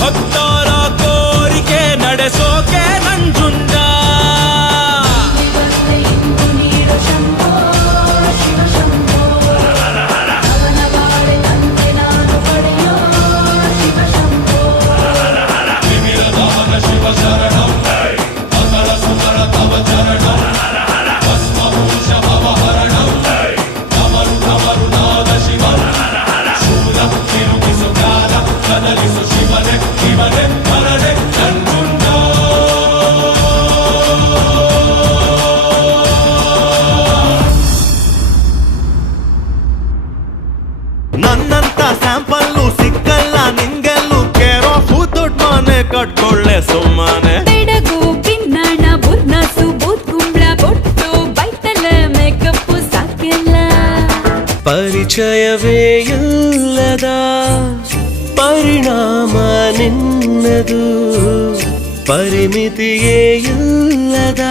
భక్త శివనే శివనే మననే కన్నుండా ನನ್ನಂತ ಸ್ಯಾಂಪಲ್ಲು ಸಿಕ್ಕಲ್ಲ ನಿಂಗೆಲ್ಲೂ ಕೇರೋ ದುಡ್ಡು ಮನೆ ಕಟ್ಕೊಳ್ಳೆ ಸುಮ್ಮನೆ ಬೆಡಗು ಪಿನ್ನಣ ಬುರ್ನಸು ಬೂತ್ ಕುಂಬ್ಳ ಬೊಟ್ಟು ಬೈತಲೆ ಮೇಕಪ್ಪು ಸಾಕ್ಯಲ್ಲ ಪರಿಚಯವೇ ಇಲ್ಲದ ಪರಿಣಾಮ ನಿನ್ನದು ಪರಿಮಿತಿಯೇ ಇಲ್ಲದ